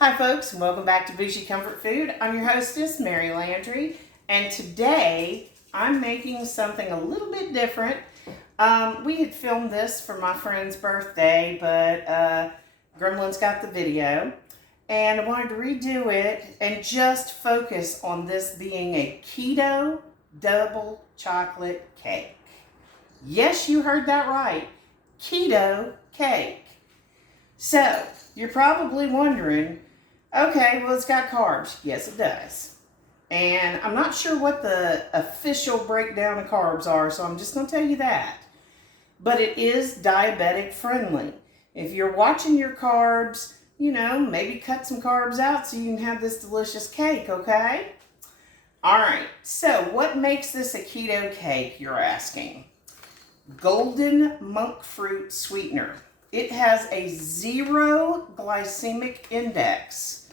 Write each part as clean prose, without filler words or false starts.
Hi folks, and welcome back to Bougie Comfort Food. I'm your hostess, Mary Landry, and today I'm making something a little bit different. We had filmed this for my friend's birthday, but Gremlin's got the video, and I wanted to redo it and just focus on this being a keto double chocolate cake. Yes, you heard that right, keto cake. So, you're probably wondering, okay, well, it's got carbs. Yes, it does. And I'm not sure what the official breakdown of carbs are, so I'm just going to tell you that. But it is diabetic friendly. If you're watching your carbs, you know, maybe cut some carbs out so you can have this delicious cake, okay? All right, so what makes this a keto cake, you're asking? Golden monk fruit sweetener. It has a 0 glycemic index,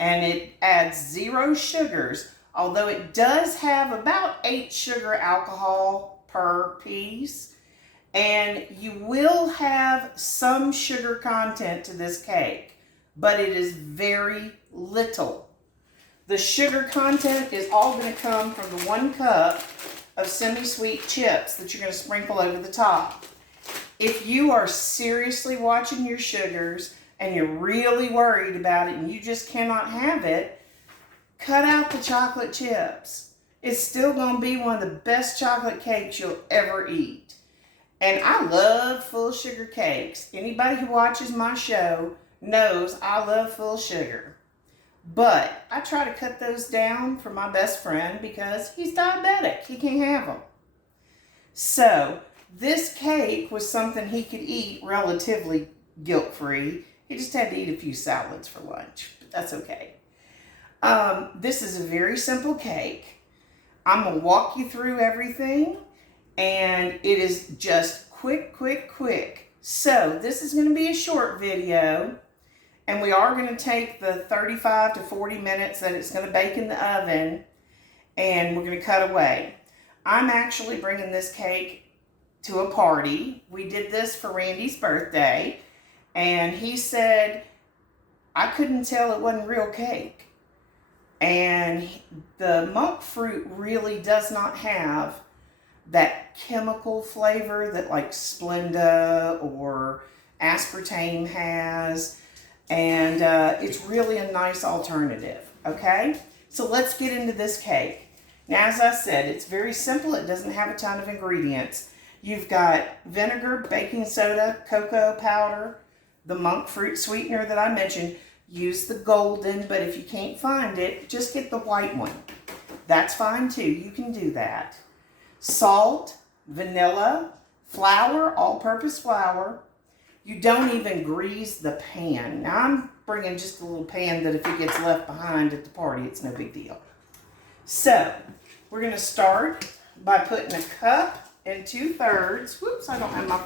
and it adds 0 sugars, although it does have about 8 sugar alcohol per piece, and you will have some sugar content to this cake, but it is very little. The sugar content is all going to come from the 1 cup of semisweet chips that you're going to sprinkle over the top. If you are seriously watching your sugars and you're really worried about it and you just cannot have it, cut out the chocolate chips. It's still going to be one of the best chocolate cakes you'll ever eat. And I love full sugar cakes. Anybody who watches my show knows I love full sugar. But I try to cut those down for my best friend because he's diabetic. He can't have them. So, this cake was something he could eat relatively guilt-free. He just had to eat a few salads for lunch, but that's okay. This is a very simple cake. I'm going to walk you through everything, and it is just quick. So this is going to be a short video, and we are going to take the 35 to 40 minutes that it's going to bake in the oven, and we're going to cut away. I'm actually bringing this cake to a party. We did this for Randy's birthday, and he said I couldn't tell it wasn't real cake. And the monk fruit really does not have that chemical flavor that like Splenda or aspartame has, and it's really a nice alternative. Okay, so let's get into this cake. Now, as I said, it's very simple. It doesn't have a ton of ingredients. You've got vinegar, baking soda, cocoa powder, the monk fruit sweetener that I mentioned. Use the golden, but if you can't find it, just get the white one. That's fine too. You can do that. Salt, vanilla, flour, all-purpose flour. You don't even grease the pan. Now, I'm bringing just a little pan that if it gets left behind at the party, it's no big deal. So, we're going to start by putting a cup and 2/3. Whoops, I don't have my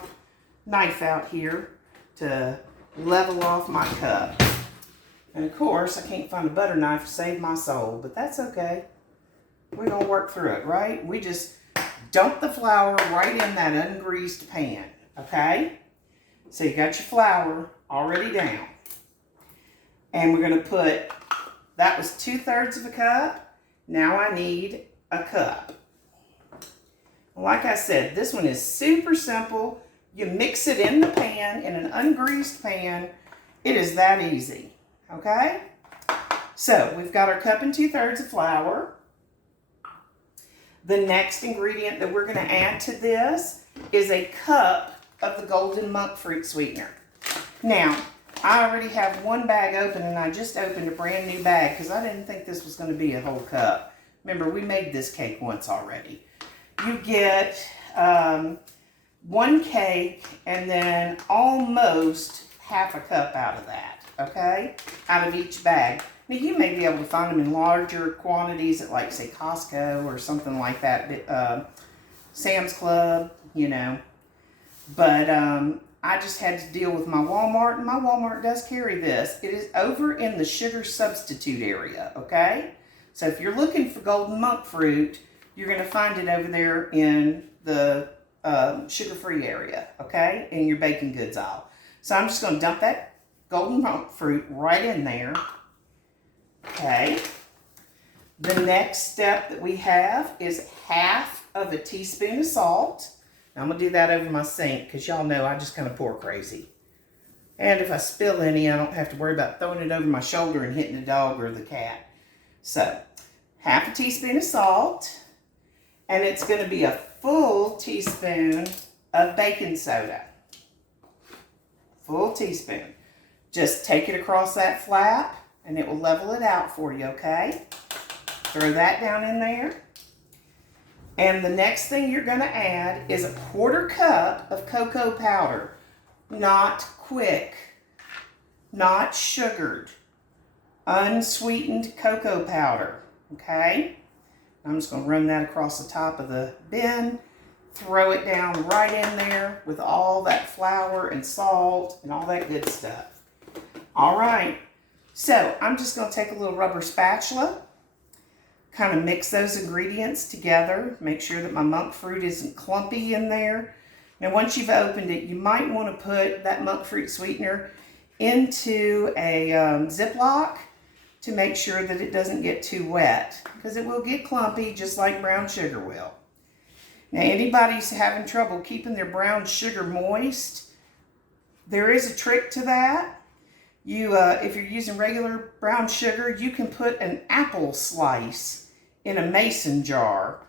knife out here to level off my cup. And of course, I can't find a butter knife to save my soul, but that's okay. We're going to work through it, right? We just dump the flour right in that ungreased pan, okay? So you got your flour already down. And we're going to put, that was 2/3 of a cup. Now I need a cup. Like I said, this one is super simple. You mix it in the pan, in an ungreased pan. It is that easy, okay? So, we've got our cup and 2/3 of flour. The next ingredient that we're going to add to this is a cup of the golden monk fruit sweetener. Now, I already have one bag open, and I just opened a brand new bag because I didn't think this was going to be a whole cup. Remember, we made this cake once already. You get 1 cake and then almost half a cup out of that, okay? Out of each bag. Now, you may be able to find them in larger quantities at, like, say, Costco or something like that, Sam's Club, you know. But I just had to deal with my Walmart, and my Walmart does carry this. It is over in the sugar substitute area, okay? So if you're looking for golden monk fruit, you're going to find it over there in the sugar-free area, okay, in your baking goods aisle. So I'm just going to dump that golden monk fruit right in there. Okay. The next step that we have is half of a teaspoon of salt. Now I'm going to do that over my sink because y'all know I just kind of pour crazy. And if I spill any, I don't have to worry about throwing it over my shoulder and hitting the dog or the cat. So, half a teaspoon of salt. And it's going to be a full teaspoon of baking soda. Full teaspoon. Just take it across that flap and it will level it out for you, okay? Throw that down in there. And the next thing you're going to add is a 1/4 cup of cocoa powder. Not quick, not sugared, unsweetened cocoa powder, okay? I'm just going to run that across the top of the bin, throw it down right in there with all that flour and salt and all that good stuff. All right, so I'm just going to take a little rubber spatula, kind of mix those ingredients together, make sure that my monk fruit isn't clumpy in there. Now, once you've opened it, you might want to put that monk fruit sweetener into a Ziploc to make sure that it doesn't get too wet, because it will get clumpy just like brown sugar will. Now, anybody's having trouble keeping their brown sugar moist, there is a trick to that. If you're using regular brown sugar, you can put an apple slice in a mason jar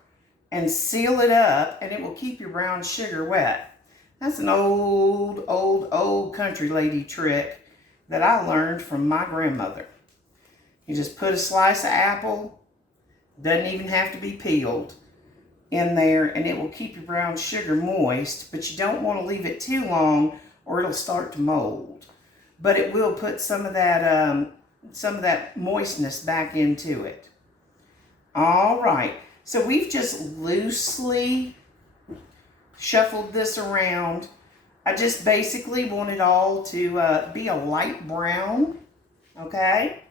and seal it up, and it will keep your brown sugar wet. That's an old country lady trick that I learned from my grandmother. You just put a slice of apple, doesn't even have to be peeled, in there, and it will keep your brown sugar moist, but you don't want to leave it too long or it'll start to mold. But it will put some of that moistness back into it. All right. So we've just loosely shuffled this around. I just basically want it all to be a light brown, okay?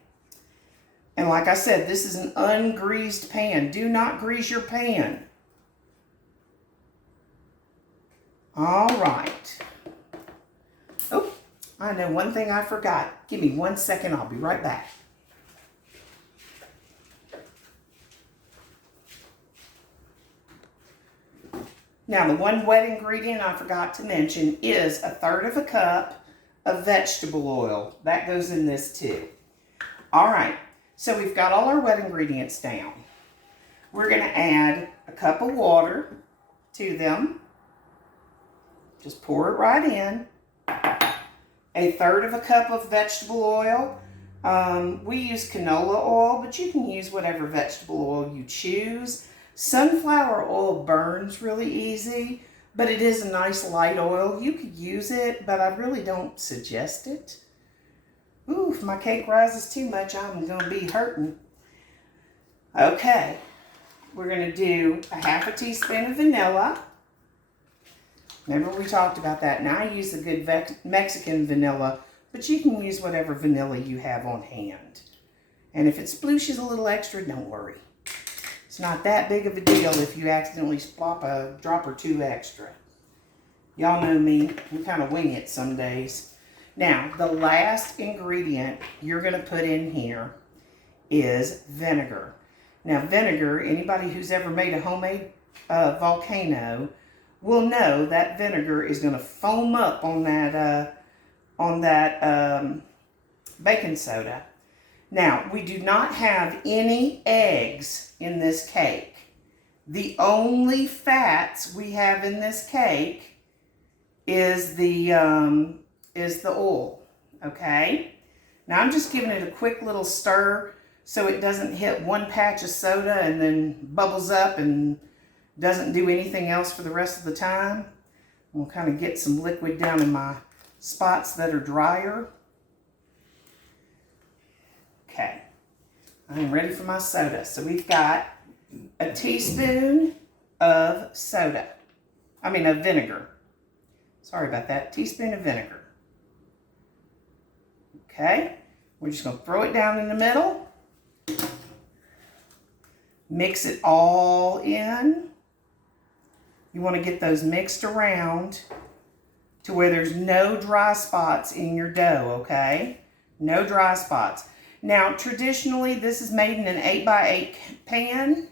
And like I said, this is an ungreased pan. Do not grease your pan. All right. Oh, I know one thing I forgot. Give me 1 second. I'll be right back. Now, the one wet ingredient I forgot to mention is 1/3 cup of vegetable oil. That goes in this too. All right, so we've got all our wet ingredients down. We're going to add a cup of water to them. Just pour it right in. 1/3 cup of vegetable oil. We use canola oil, but you can use whatever vegetable oil you choose. Sunflower oil burns really easy, but it is a nice light oil. You could use it, but I really don't suggest it. Ooh, if my cake rises too much, I'm going to be hurting. Okay, we're going to do a 1/2 teaspoon of vanilla. Remember we talked about that. Now I use the good Mexican vanilla, but you can use whatever vanilla you have on hand. And if it splooshes a little extra, don't worry. It's not that big of a deal if you accidentally splop a drop or two extra. Y'all know me. I kind of wing it some days. Now, the last ingredient you're going to put in here is vinegar. Now, vinegar, anybody who's ever made a homemade volcano will know that vinegar is going to foam up on that baking soda. Now, we do not have any eggs in this cake. The only fats we have in this cake is the oil, okay? Now, I'm just giving it a quick little stir so it doesn't hit one patch of soda and then bubbles up and doesn't do anything else for the rest of the time. We'll kind of get some liquid down in my spots that are drier. Okay, I'm ready for my soda. So we've got a teaspoon of vinegar. Sorry about that, teaspoon of vinegar. Okay, we're just going to throw it down in the middle. Mix it all in. You want to get those mixed around to where there's no dry spots in your dough, okay? No dry spots. Now, traditionally, this is made in an 8x8 pan,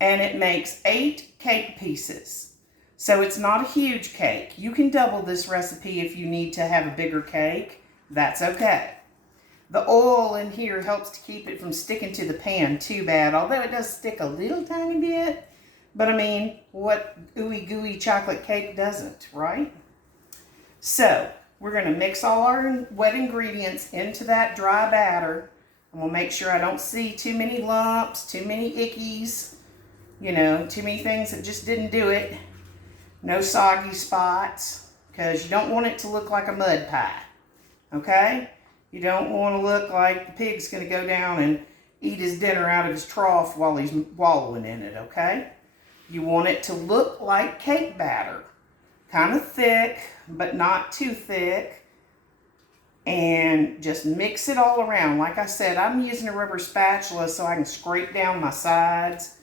and it makes 8 cake pieces. So it's not a huge cake. You can double this recipe if you need to have a bigger cake. That's okay. The oil in here helps to keep it from sticking to the pan too bad, although it does stick a little tiny bit. But I mean, what ooey gooey chocolate cake doesn't, right? So, we're going to mix all our wet ingredients into that dry batter. I'm going to make sure I don't see too many lumps, too many ickies, you know, too many things that just didn't do it. No soggy spots, because you don't want it to look like a mud pie, okay? You don't want to look like the pig's going to go down and eat his dinner out of his trough while he's wallowing in it, okay? You want it to look like cake batter. Kind of thick, but not too thick. And just mix it all around. Like I said, I'm using a rubber spatula so I can scrape down my sides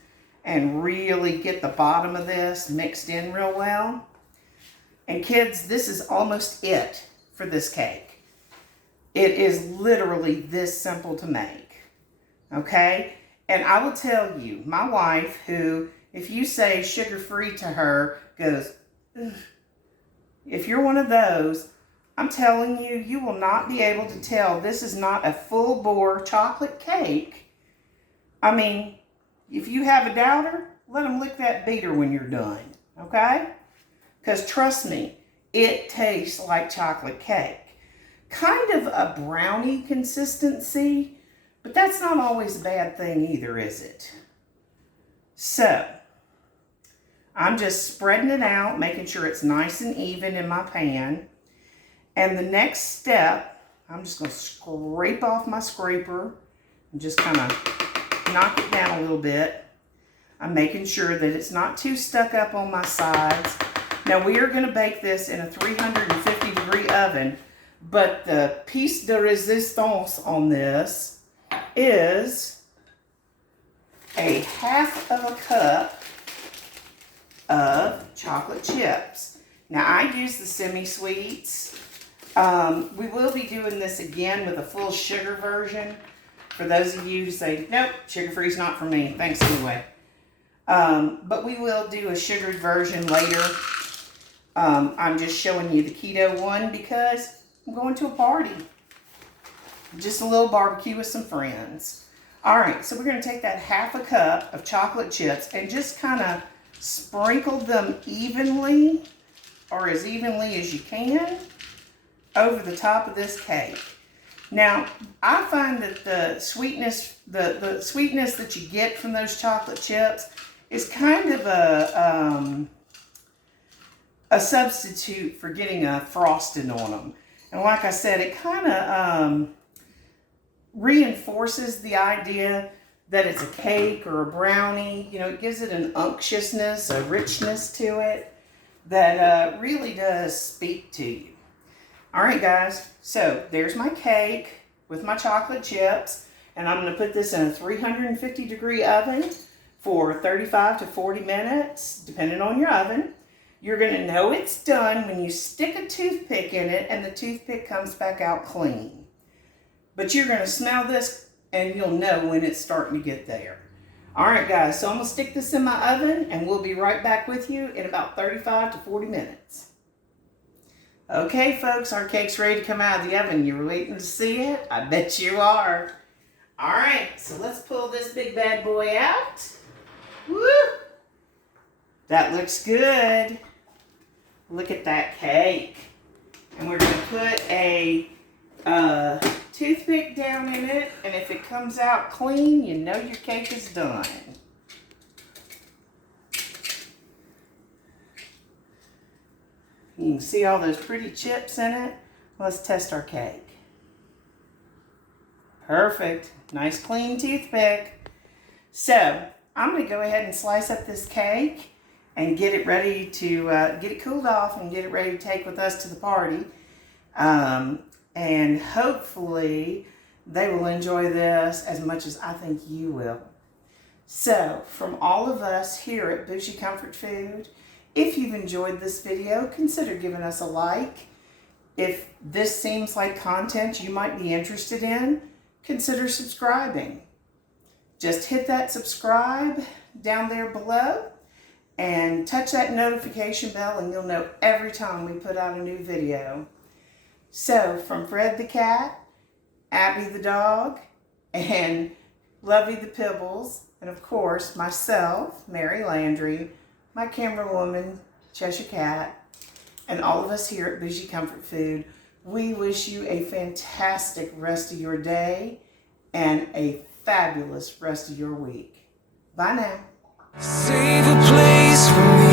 and really get the bottom of this mixed in real well. And kids, this is almost it for this cake. It is literally this simple to make. Okay? And I will tell you, my wife, who, if you say sugar-free to her, goes, ugh. If you're one of those, I'm telling you, you will not be able to tell this is not a full-bore chocolate cake. I mean, if you have a doubter, let them lick that beater when you're done, okay? Because trust me, it tastes like chocolate cake. Kind of a brownie consistency, but that's not always a bad thing either, is it? So, I'm just spreading it out, making sure it's nice and even in my pan. And the next step, I'm just going to scrape off my scraper and just kind of knock it down a little bit. I'm making sure that it's not too stuck up on my sides. Now, we are going to bake this in a 350-degree oven, but the piece de resistance on this is a half of a cup of chocolate chips. Now, I use the semi-sweets. We will be doing this again with a full sugar version. For those of you who say, nope, sugar-free is not for me. Thanks anyway. But we will do a sugared version later. I'm just showing you the keto one because I'm going to a party. Just a little barbecue with some friends. All right, so we're going to take that half a cup of chocolate chips and just kind of sprinkle them evenly, or as evenly as you can, over the top of this cake. Now, I find that the sweetness that you get from those chocolate chips is kind of a substitute for getting a frosting on them. And like I said, it kind of reinforces the idea that it's a cake or a brownie. You know, it gives it an unctuousness, a richness to it that really does speak to you. All right, guys, so there's my cake with my chocolate chips, and I'm going to put this in a 350-degree oven for 35 to 40 minutes, depending on your oven. You're going to know it's done when you stick a toothpick in it and the toothpick comes back out clean. But you're going to smell this and you'll know when it's starting to get there. All right, guys, so I'm going to stick this in my oven and we'll be right back with you in about 35 to 40 minutes. Okay, folks, our cake's ready to come out of the oven. You're waiting to see it? I bet you are. All right, so let's pull this big bad boy out. Woo! That looks good. Look at that cake. And we're going to put a toothpick down in it, and if it comes out clean, you know your cake is done. You can see all those pretty chips in it. Let's test our cake. Perfect. Nice clean toothpick. So, I'm going to go ahead and slice up this cake and get it ready to, get it cooled off and get it ready to take with us to the party. And hopefully they will enjoy this as much as I think you will. So, from all of us here at Bougie Comfort Food, if you've enjoyed this video, consider giving us a like If this seems like content you might be interested in, consider subscribing. Just hit that subscribe down there below and touch that notification bell and you'll know every time we put out a new video. So from Fred the cat, Abby the dog, and Lovey the Pibbles, and of course myself, Mary Landry, my camera woman, Cheshire Cat, and all of us here at Bougie Comfort Food, we wish you a fantastic rest of your day and a fabulous rest of your week. Bye now. Save a place for me.